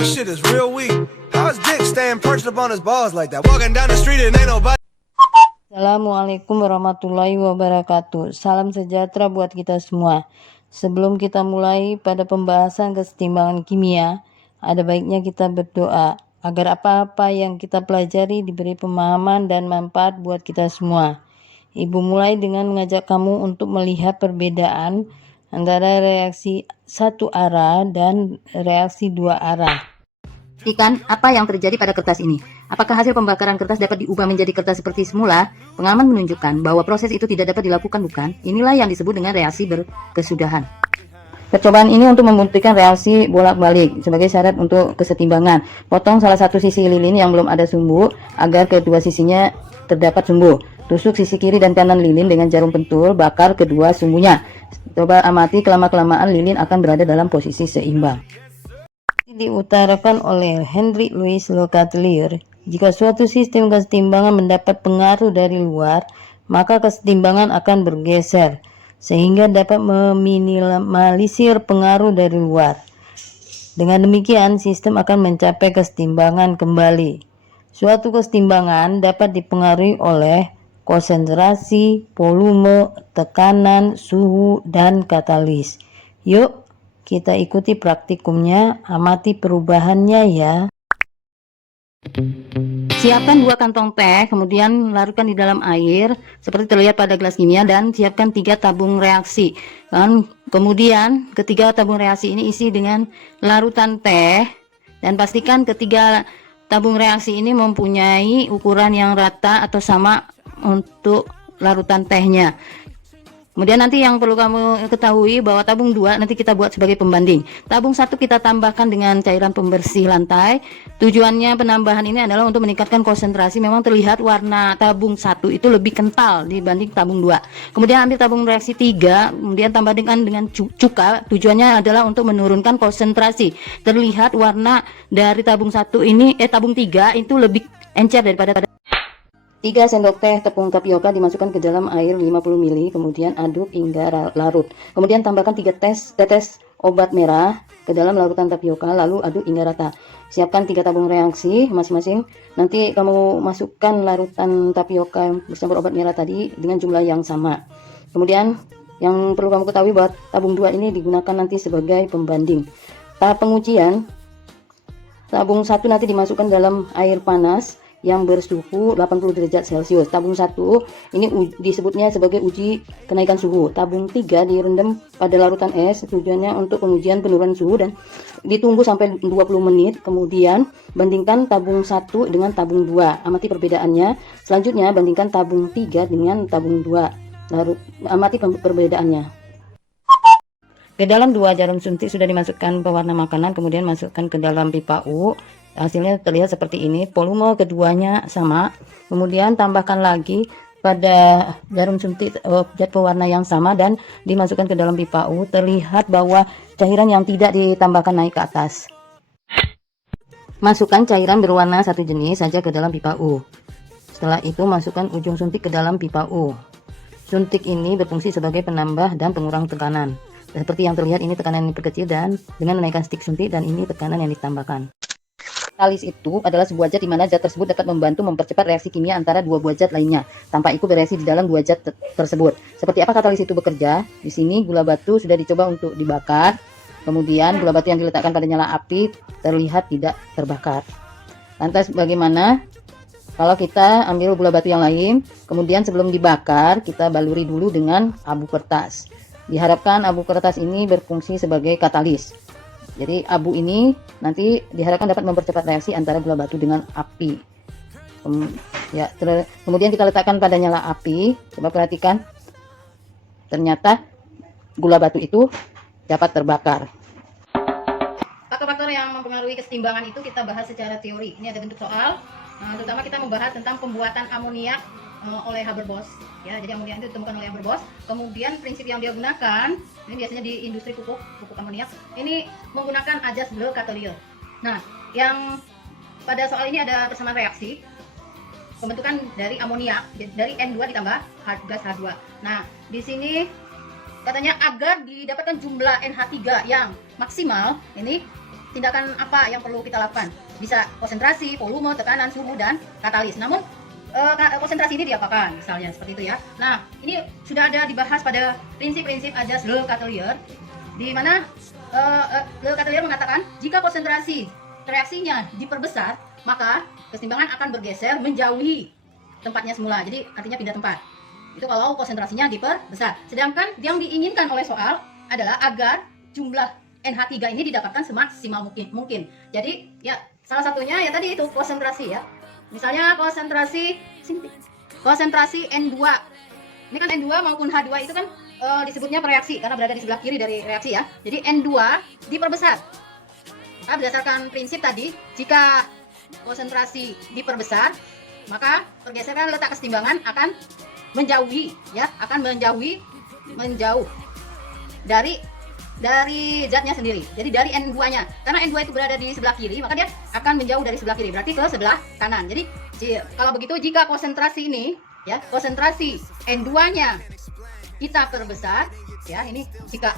This shit is real weak. How's Dick staying perched up on his balls like that? Walking down the street and ain't nobody. Assalamualaikum warahmatullahi wabarakatuh. Salam sejahtera buat kita semua. Sebelum kita mulai pada pembahasan kesetimbangan kimia, ada baiknya kita berdoa agar apa-apa yang kita pelajari diberi pemahaman dan manfaat buat kita semua. Ibu mulai dengan mengajak kamu untuk melihat perbedaan antara reaksi satu arah dan reaksi dua arah. Pastikan apa yang terjadi pada kertas ini. Apakah hasil pembakaran kertas dapat diubah menjadi kertas seperti semula? Pengalaman menunjukkan bahwa proses itu tidak dapat dilakukan, bukan? Inilah yang disebut dengan reaksi berkesudahan. Percobaan ini untuk membuktikan reaksi bolak-balik sebagai syarat untuk kesetimbangan. Potong salah satu sisi lilin yang belum ada sumbu agar kedua sisinya terdapat sumbu. Tusuk sisi kiri dan kanan lilin dengan jarum pentul, bakar kedua sumbunya. Coba amati, kelama-kelamaan lilin akan berada dalam posisi seimbang. Diutarakan oleh Henry Louis Lecatelier, jika suatu sistem kesetimbangan mendapat pengaruh dari luar, maka kesetimbangan akan bergeser sehingga dapat meminimalisir pengaruh dari luar. Dengan demikian, sistem akan mencapai kesetimbangan kembali. Suatu kesetimbangan dapat dipengaruhi oleh konsentrasi, volume, tekanan, suhu, dan katalis. Yuk kita ikuti praktikumnya, amati perubahannya ya. Siapkan 2 kantong teh, kemudian larutkan di dalam air seperti terlihat pada gelas kimia, dan siapkan 3 tabung reaksi. Kemudian ketiga tabung reaksi ini isi dengan larutan teh, dan pastikan ketiga tabung reaksi ini mempunyai ukuran yang rata atau sama untuk larutan tehnya. Kemudian nanti yang perlu kamu ketahui bahwa tabung 2 nanti kita buat sebagai pembanding. Tabung 1 kita tambahkan dengan cairan pembersih lantai. Tujuannya penambahan ini adalah untuk meningkatkan konsentrasi. Memang terlihat warna tabung 1 itu lebih kental dibanding tabung 2. Kemudian ambil tabung reaksi 3, kemudian tambah dengan cuka. Tujuannya adalah untuk menurunkan konsentrasi. Terlihat warna dari tabung 1 ini tabung 3 itu lebih encer daripada 3 sendok teh tepung tapioka dimasukkan ke dalam air 50 ml, kemudian aduk hingga larut. Kemudian tambahkan 3 tetes obat merah ke dalam larutan tapioka, lalu aduk hingga rata. Siapkan 3 tabung reaksi masing-masing. Nanti kamu masukkan larutan tapioka bersama obat merah tadi dengan jumlah yang sama. Kemudian yang perlu kamu ketahui bahwa tabung 2 ini digunakan nanti sebagai pembanding. Tahap pengujian, tabung 1 nanti dimasukkan dalam air panas yang bersuhu 80 derajat Celcius. Tabung 1 ini disebutnya sebagai uji kenaikan suhu. Tabung 3 direndam pada larutan es, tujuannya untuk pengujian penurunan suhu, dan ditunggu sampai 20 menit. Kemudian bandingkan tabung 1 dengan tabung 2, amati perbedaannya. Selanjutnya bandingkan tabung 3 dengan tabung 2, lalu amati perbedaannya. Ke dalam 2 jarum suntik sudah dimasukkan pewarna makanan, kemudian masukkan ke dalam pipa U. Hasilnya terlihat seperti ini, volume keduanya sama. Kemudian tambahkan lagi pada jarum suntik zat pewarna yang sama dan dimasukkan ke dalam pipa U. Terlihat bahwa cairan yang tidak ditambahkan naik ke atas. Masukkan cairan berwarna satu jenis saja ke dalam pipa U. Setelah itu masukkan ujung suntik ke dalam pipa U. Suntik ini berfungsi sebagai penambah dan pengurang tekanan. Seperti yang terlihat, ini tekanan yang diperkecil dan dengan menaikkan stik suntik, dan ini tekanan yang ditambahkan. Katalis itu adalah sebuah zat di mana zat tersebut dapat membantu mempercepat reaksi kimia antara 2 buah zat lainnya tanpa ikut bereaksi di dalam 2 zat tersebut. Seperti apa katalis itu bekerja? Di sini gula batu sudah dicoba untuk dibakar. Kemudian gula batu yang diletakkan pada nyala api terlihat tidak terbakar. Lantas bagaimana kalau kita ambil gula batu yang lain, kemudian sebelum dibakar kita baluri dulu dengan abu kertas. Diharapkan abu kertas ini berfungsi sebagai katalis. Jadi abu ini nanti diharapkan dapat mempercepat reaksi antara gula batu dengan api. Kemudian kita letakkan pada nyala api. Coba perhatikan, ternyata gula batu itu dapat terbakar. Faktor-faktor yang mempengaruhi kesetimbangan itu kita bahas secara teori. Ini ada bentuk soal, terutama kita membahas tentang pembuatan amoniak oleh Haber-Bosch. Ya, jadi amonia itu ditemukan oleh Haber-Bosch. Kemudian prinsip yang dia gunakan, ini biasanya di industri pupuk amoniak, ini menggunakan ajas Lecatelier. Nah, yang pada soal ini ada persamaan reaksi pembentukan dari amoniak, dari N2 ditambah gas H2. Nah, di sini katanya agar didapatkan jumlah NH3 yang maksimal, ini tindakan apa yang perlu kita lakukan? Bisa konsentrasi, volume, tekanan, suhu, dan katalis. Namun konsentrasi ini diapakan misalnya seperti itu ya. Nah, ini sudah ada dibahas pada prinsip-prinsip ajas Le Chatelier, di mana Le Chatelier mengatakan jika konsentrasi reaksinya diperbesar, maka keseimbangan akan bergeser menjauhi tempatnya semula. Jadi artinya pindah tempat. Itu kalau konsentrasinya diperbesar. Sedangkan yang diinginkan oleh soal adalah agar jumlah NH3 ini didapatkan semaksimal mungkin. Jadi ya salah satunya ya tadi itu konsentrasi ya. Misalnya konsentrasi N2. Ini kan N2 maupun H2 itu kan disebutnya pereaksi karena berada di sebelah kiri dari reaksi ya. Jadi N2 diperbesar. Nah, berdasarkan prinsip tadi, jika konsentrasi diperbesar, maka pergeseran letak kesetimbangan akan menjauh dari zatnya sendiri. Jadi dari N2-nya. Karena N2 itu berada di sebelah kiri, maka dia akan menjauh dari sebelah kiri, berarti ke sebelah kanan. Jadi kalau begitu jika konsentrasi ini ya, konsentrasi N2-nya kita perbesar ya, ini jika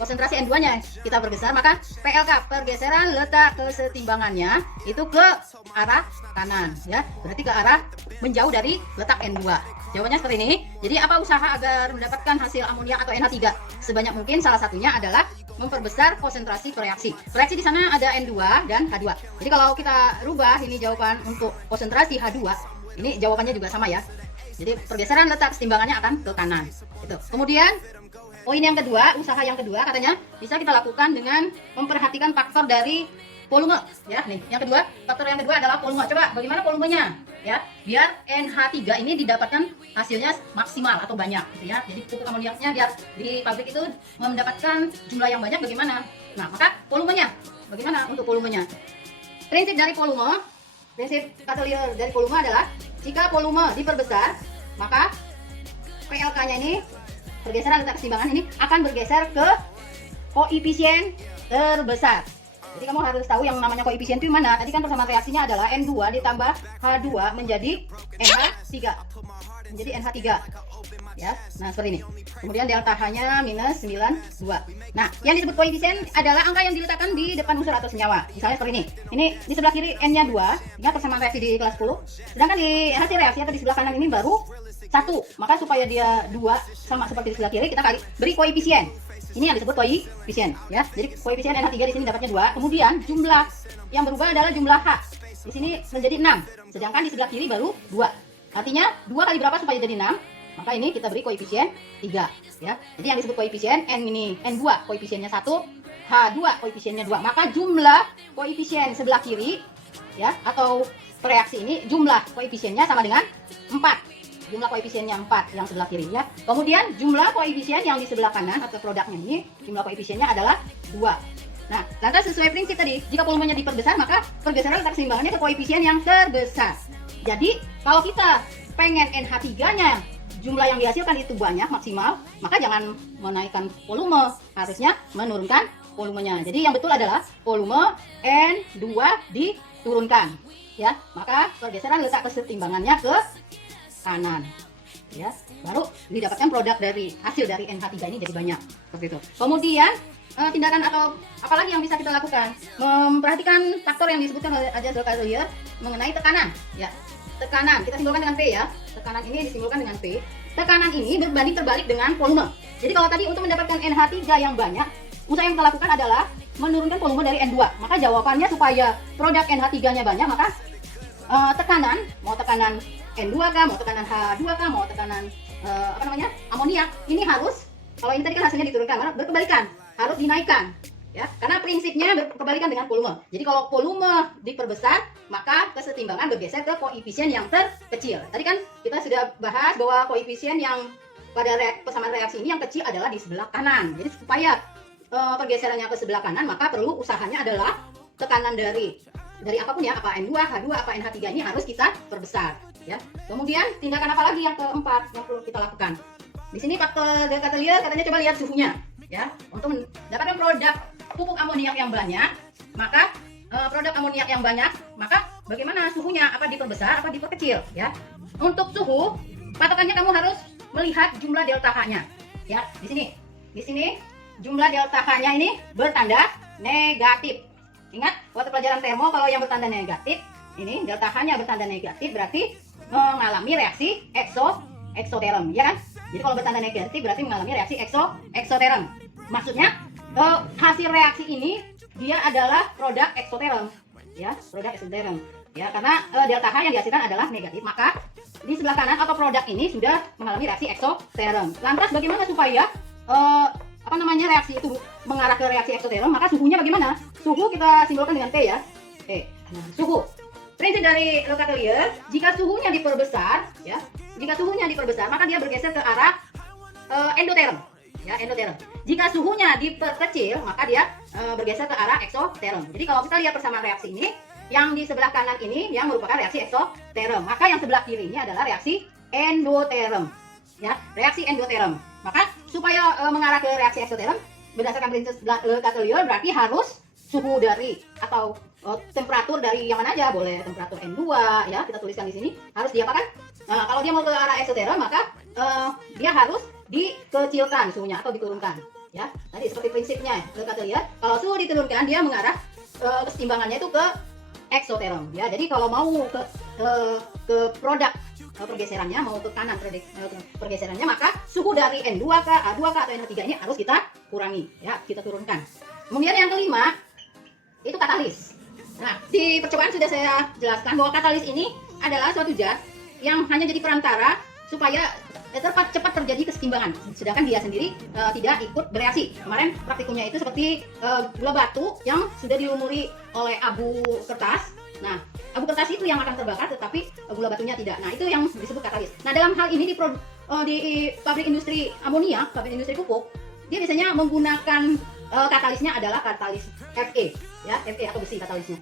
konsentrasi N2-nya kita perbesar, maka PLK pergeseran letak kesetimbangannya itu ke arah kanan ya. Berarti ke arah menjauh dari letak N2. Jawabannya seperti ini. Jadi apa usaha agar mendapatkan hasil amoniak atau NH3 sebanyak mungkin? Salah satunya adalah memperbesar konsentrasi reaksi. Reaksi di sana ada N2 dan H2. Jadi kalau kita rubah ini jawaban untuk konsentrasi H2, ini jawabannya juga sama ya. Jadi pergeseran letak kesetimbangannya akan ke kanan. Itu. Kemudian poin yang kedua, usaha yang kedua katanya bisa kita lakukan dengan memperhatikan faktor dari volume ya. Nih, faktor yang kedua adalah volume. Coba bagaimana volumenya ya? Biar NH3 ini didapatkan hasilnya maksimal atau banyak gitu ya. Jadi pupuk amoniaknya biar di pabrik itu mendapatkan jumlah yang banyak bagaimana? Nah, maka volumenya. Bagaimana untuk volumenya? Prinsip Chatelier dari volume adalah jika volume diperbesar, maka PLK-nya ini pergeseran letak keseimbangan ini akan bergeser ke koefisien terbesar. Jadi kamu harus tahu yang namanya koefisien itu mana. Tadi kan persamaan reaksinya adalah N2 ditambah H2 menjadi NH3. Ya. Nah, seperti ini. Kemudian delta H-nya minus 92. Nah, yang disebut koefisien adalah angka yang diletakkan di depan unsur atau senyawa. Misalnya seperti ini. Ini di sebelah kiri N-nya 2, ingat persamaan reaksi di kelas 10. Sedangkan di hasil reaksi atau di sebelah kanan ini baru 1. Maka supaya dia 2 sama seperti di sebelah kiri, kita beri koefisien. Ini yang disebut koefisien ya. Jadi koefisien NH3 di sini dapatnya 2. Kemudian jumlah yang berubah adalah jumlah H. Di sini menjadi 6. Sedangkan di sebelah kiri baru 2. Artinya 2 kali berapa supaya jadi 6? Maka ini kita beri koefisien 3 ya. Jadi yang disebut koefisien N2 koefisiennya 1, H2 koefisiennya 2. Maka jumlah koefisien sebelah kiri ya atau reaksi ini jumlah koefisiennya sama dengan 4. Jumlah koefisiennya 4 yang sebelah kiri ya. Kemudian jumlah koefisien yang di sebelah kanan atau produknya ini jumlah koefisiennya adalah 2. Nah, lantas sesuai prinsip tadi, jika volumenya diperbesar maka pergeseran letak keseimbangannya ke koefisien yang terbesar. Jadi kalau kita pengen NH3-nya jumlah yang dihasilkan itu banyak maksimal, maka jangan menaikkan volume, harusnya menurunkan volumenya. Jadi yang betul adalah volume N2 diturunkan ya. Maka pergeseran letak kesetimbangannya ke kanan ya, baru didapatkan produk dari hasil dari NH3 ini jadi banyak seperti itu. Kemudian tindakan atau apalagi yang bisa kita lakukan, memperhatikan faktor yang disebutkan oleh ajas Le Chatelier mengenai tekanan ya. Tekanan kita simpulkan dengan P ya. Tekanan ini disimpulkan dengan P. Tekanan ini berbanding terbalik dengan volume. Jadi kalau tadi untuk mendapatkan NH3 yang banyak, usaha yang kita lakukan adalah menurunkan volume dari N2. Maka jawabannya supaya produk NH3-nya banyak, maka tekanan, mau tekanan N2 kah, mau tekanan H2 kah, mau tekanan amoniak, ini harus, kalau ini tadi kan hasilnya diturunkan, berkebalikan, harus dinaikkan ya, karena prinsipnya berkebalikan dengan volume. Jadi kalau volume diperbesar, maka kesetimbangan bergeser ke koefisien yang terkecil. Tadi kan kita sudah bahas bahwa koefisien yang pada persamaan reaksi ini yang kecil adalah di sebelah kanan. Jadi supaya pergeserannya ke sebelah kanan, maka perlu usahanya adalah tekanan dari apapun ya, apa N2, H2, apa NH3 ini harus kita perbesar ya. Kemudian tindakan apa lagi yang keempat yang perlu kita lakukan? Di sini faktor Le Chatelier katanya coba lihat suhunya ya. Untuk mendapatkan produk pupuk amoniak yang banyak, maka bagaimana suhunya? Apa diperbesar, apa diperkecil ya? Untuk suhu, patokannya kamu harus melihat jumlah delta H-nya ya. Di sini jumlah delta H-nya ini bertanda negatif. Ingat, waktu pelajaran termo kalau yang bertanda negatif, ini delta H-nya bertanda negatif berarti mengalami reaksi eksoterm, ya kan? Jadi kalau bertanda negatif berarti mengalami reaksi eksoterm. Maksudnya hasil reaksi ini dia adalah produk eksoterm, ya, produk eksoterm. Ya, karena delta H yang dihasilkan adalah negatif, maka di sebelah kanan atau produk ini sudah mengalami reaksi eksoterm. Lantas bagaimana supaya reaksi itu mengarah ke reaksi eksoterm? Maka suhunya bagaimana? Suhu kita simbolkan dengan T, ya. Nah, suhu. Prinsip dari Le Chatelier, jika suhunya diperbesar, ya, maka dia bergeser ke arah endoterm, ya, endoterm. Jika suhunya diperkecil, maka dia bergeser ke arah eksoterm. Jadi kalau kita lihat persamaan reaksi ini, yang di sebelah kanan ini yang merupakan reaksi eksoterm, maka yang sebelah kiri ini adalah reaksi endoterm, ya, reaksi endoterm. Maka supaya mengarah ke reaksi eksoterm, berdasarkan prinsip Le Chatelier berarti harus suhu dari atau temperatur dari yang mana aja, boleh temperatur N2, ya, kita tuliskan di sini, harus diapakan? Nah, kalau dia mau ke arah eksoterm, maka dia harus dikecilkan suhunya atau diturunkan, ya. Tadi seperti prinsipnya Le Chatelier, kalau suhu diturunkan dia mengarah kesetimbangannya itu ke eksoterm, ya. Jadi kalau mau ke produk pergeserannya, mau ke kanan pergeserannya, maka suhu dari N2 ke A2 ke atau N3 ini harus kita kurangi, ya, kita turunkan. Kemudian yang kelima itu katalis. Nah, di percobaan sudah saya jelaskan bahwa katalis ini adalah suatu zat yang hanya jadi perantara supaya cepat terjadi kesetimbangan, sedangkan dia sendiri tidak ikut bereaksi. Kemarin praktikumnya itu seperti gula batu yang sudah dilumuri oleh abu kertas. Nah, abu kertas itu yang akan terbakar, tetapi gula batunya tidak. Nah, itu yang disebut katalis. Nah, dalam hal ini di pabrik industri amonia, pabrik industri pupuk, dia biasanya menggunakan katalisnya adalah katalis Fe, ya, Fe atau besi katalisnya.